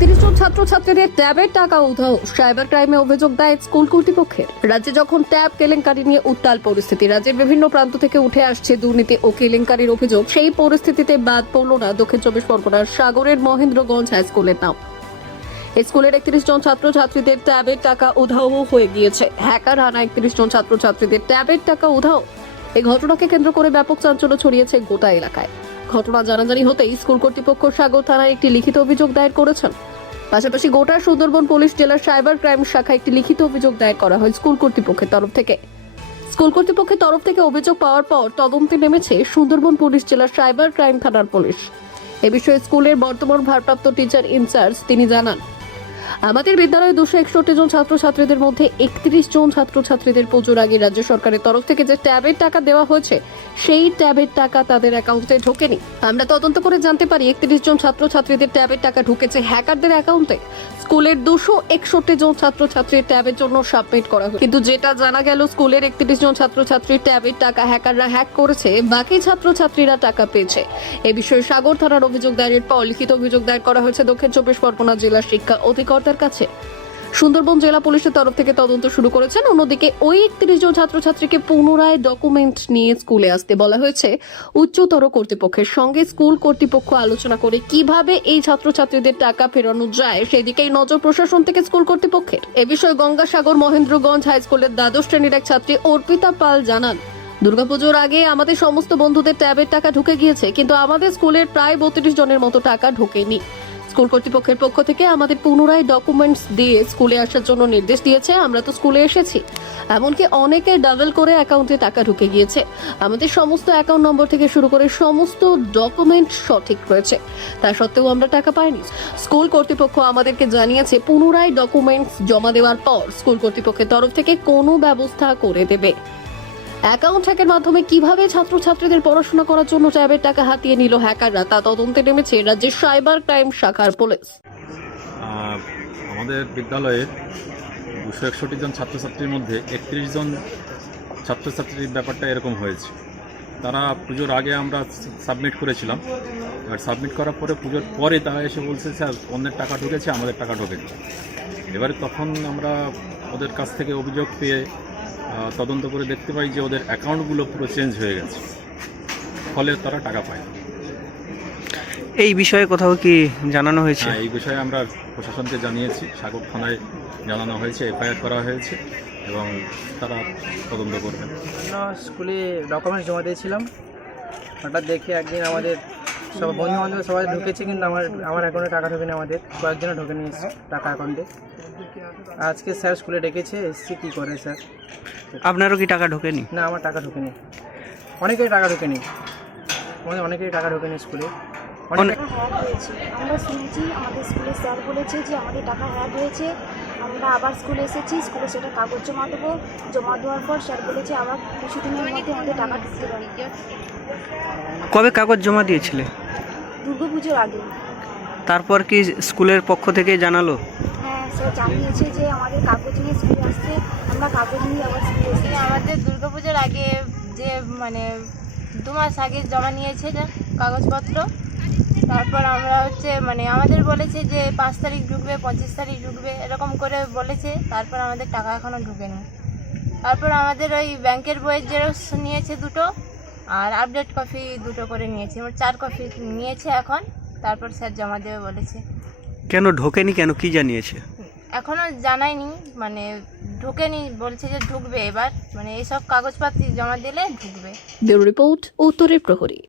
৩০ জন ছাত্রছাত্রীদের ট্যাবের টাকা উধাও, সাইবার ক্রাইমে অভিযোগ দেয় স্কুল কর্তৃপক্ষের। রাজ্যে যখন ট্যাব কেলেঙ্কারি নিয়ে উত্তাল পরিস্থিতি, রাজ্যের বিভিন্ন প্রান্ত থেকে উঠে আসছে দুর্নীতি ও কেলেঙ্কারির অভিযোগ। সেই পরিস্থিতিতে বাদ পড়ল না দক্ষিণ চব্বিশ পরগনার সাগরের মহেন্দ্রগঞ্জ হাই স্কুলের নাম। স্কুলের ৩১ জন ছাত্রছাত্রীদের ট্যাবের টাকা উধাও হয়ে গিয়েছে। হ্যাকার হানা ৩১ জন ছাত্রছাত্রীদের ট্যাবের টাকা উধাও। এই ঘটনাকে কেন্দ্র করে ব্যাপক চাঞ্চল্য ছড়িয়েছে গোটা এলাকায়। ঘটনা জানাজানি হতেই স্কুল কর্তৃপক্ষ সাগর থানায় একটি লিখিত অভিযোগ দায়ের করেছেন। পাশাপাশি গোটা সুন্দরবন পুলিশ জেলার সাইবার ক্রাইম শাখায় একটি লিখিত অভিযোগ দায়ের করা হয় স্কুল কর্তৃপক্ষের তরফ থেকে। স্কুল কর্তৃপক্ষের তরফ থেকে অভিযোগ পাওয়ার পর তদন্তে নেমেছে সুন্দরবন পুলিশ জেলার সাইবার ক্রাইম থানার পুলিশ। এ বিষয়ে স্কুলের বর্তমান ভারপ্রাপ্ত টিচার ইনচার্জ তিনি জানান, আমাদের বিদ্যালয়ে 261 জন ছাত্রছাত্রীদের মধ্যে 31 জন ছাত্রছাত্রীদের পুজোর আগে রাজ্য সরকারের তরফ থেকে যে ট্যাবের টাকা দেওয়া হয়েছে সেই ট্যাবের টাকা তাদের অ্যাকাউন্টে ঢোকেনি। আমরা তদন্ত করে জানতে পারি 31 জন ছাত্রছাত্রীদের ট্যাবের টাকা ঢুকেছে হ্যাকারদের অ্যাকাউন্টে। স্কুলের 261 জন ছাত্রছাত্রীর ট্যাবের জন্য সাবমিট করা হয়, কিন্তু যেটা জানা গেল স্কুলের 31 জন ছাত্রছাত্রীর ট্যাবের টাকা হ্যাকাররা হ্যাক করেছে, বাকি ছাত্রছাত্রীরা টাকা পেয়েছে। এ বিষয়ে সাগর থানার অভিযোগ দায়েরের পর লিখিত অভিযোগ দায়ের করা হয়েছে দক্ষিণ চব্বিশ পরগনা জেলা শিক্ষা অধিকর্তার কাছে। সুন্দরবন জেলা পুলিশের তরফ থেকে তদন্ত শুরু করেছেন। অন্যদিকে ওই 31 জন ছাত্রছাত্রীকে পুনরায় ডকুমেন্ট নিয়ে স্কুলে আসতে বলা হয়েছে উচ্চতর কর্তৃপক্ষের সঙ্গে। স্কুল কর্তৃপক্ষ আলোচনা করে কিভাবে এই ছাত্রছাত্রীদের টাকা ফেরানো যায় সেদিকেই নজর প্রশাসন থেকে স্কুল কর্তৃপক্ষের। এ বিষয়ে গঙ্গাসাগর মহেন্দ্রগঞ্জ হাই স্কুলের দ্বাদশ শ্রেণীর এক ছাত্রী অর্পিতা পাল জানান, দুর্গাপুজোর আগে আমাদের সমস্ত বন্ধুদের ট্যাবের টাকা ঢুকে গিয়েছে, কিন্তু আমাদের স্কুলের প্রায় 32 জনের মতো টাকা ঢোকেনি। স্কুল কর্তৃপক্ষের পক্ষ থেকে আমাদের পুনরায় ডকুমেন্টস দিয়ে স্কুলে আসার জন্য নির্দেশ দিয়েছে। আমরা তো স্কুলে এসেছি, এমনকি অনেকের ডাবল করে অ্যাকাউন্টে টাকা ঢুকে গিয়েছে। আমাদের সমস্ত অ্যাকাউন্ট নম্বর থেকে শুরু করে সমস্ত ডকুমেন্ট সঠিক রয়েছে, তা সত্ত্বেও আমরা টাকা পাইনি। স্কুল কর্তৃপক্ষ আমাদেরকে জানিয়েছে পুনরায় ডকুমেন্টস জমা দেওয়ার পর স্কুল কর্তৃপক্ষের তরফ থেকে কোনো ব্যবস্থা করে দেবে। অ্যাকাউন্ট হ্যাকের মাধ্যমে কিভাবে ছাত্রছাত্রীদের পড়াশোনা করার জন্য ট্যাবের টাকা হাতিয়ে নিল হ্যাকাররা, তা তদন্তে নেমেছে রাজ্যের সাইবার ক্রাইম শাখার পুলিশ। আমাদের বিদ্যালয়ের 261 জন ছাত্রছাত্রীর মধ্যে 31 জন ছাত্রছাত্রীর ব্যাপারটা এরকম হয়েছে। তারা পুজোর আগে আমরা সাবমিট করেছিলাম, আর সাবমিট করার পরে পুজোর পরে তারা এসে বলছে স্যার অন্যের টাকা ঢুকেছে, আমাদের টাকা ঢোকেনি। এবারে তখন আমরা ওদের কাছ থেকে অভিযোগ পেয়ে তদন্ত করে দেখতে পাই যে ওদের অ্যাকাউন্টগুলো পুরো চেঞ্জ হয়ে গেছে, ফলে তারা টাকা পায়। এই বিষয়ে কোথাও কি জানানো হয়েছে? হ্যাঁ, এই বিষয়ে আমরা প্রশাসনকে জানিয়েছি, সাগর থানায় জানানো হয়েছে, এফআইআর করা হয়েছে এবং তারা তদন্ত করবেন। স্কুলে ডকুমেন্টস জমা দিয়েছিলাম, হঠাৎ দেখি একদিন আমাদের সব বন্ধু বান্ধব সবাই ঢুকেছে, কিন্তু আমার অ্যাকাউন্টে টাকা ঢোকেনি। আমাদের কয়েকজনে ঢোকে নিয়েছে টাকা অ্যাকাউন্টে। আজকে স্যার স্কুলে ডেকেছে, এসছি কী করে স্যার। আপনারও কি টাকা ঢোকেনি? না, আমার টাকা ঢোকেনি, অনেকেরই টাকা ঢোকেনি, আমাদের অনেকেরই টাকা ঢোকেনি স্কুলে। হ্যাক হয়েছে আমরা শুনেছি, আমাদের স্কুলে স্যার বলেছে যে আমাদের টাকা হ্যাক হয়েছে। আমরা আবার স্কুলে এসেছি, স্কুলে সেটা কাগজ জমা দেবো। জমা দেওয়ার পর স্যার বলেছে আবার কিছুদিনের মধ্যে আমাদের টাকা ঢুকতে পারে। কবে কাগজ জমা দিয়েছিলে? দুর্গাপুজোর আগে। তারপর কি স্কুলের পক্ষ থেকে জানালো? হ্যাঁ, স্যার জানিয়েছে যে আমাদের কাগজ নিয়ে স্কুলে আসছে। আমরা কাগজ নিয়ে আবার স্কুলে এসেছি। আমাদের দুর্গাপুজোর আগে যে 2 মাস আগে জমা নিয়েছে কাগজপত্র। তারপর আমরা আমাদের বলেছে যে 5 তারিখ ঢুকবে, 25 তারিখ ঢুকবে, এরকম করে বলেছে। তারপর আমাদের টাকা এখনও ঢুকেনি। তারপর আমাদের ওই ব্যাংকের বইয়ের জেরক্স নিয়েছে 2টো, আর আপডেট কপি 2টো করে নিয়েছে, 4 কপি নিয়েছে এখন। তারপর স্যার জমা দেবে বলেছে। কেন ঢোকেনি, কেন কি জানিয়েছে? এখনও জানায়নি, ঢোকেনি, বলছে যে ঢুকবে এবার, এইসব কাগজপাতি জমা দিলে ঢুকবে। ব্যুরো রিপোর্ট, উত্তরের প্রহরী।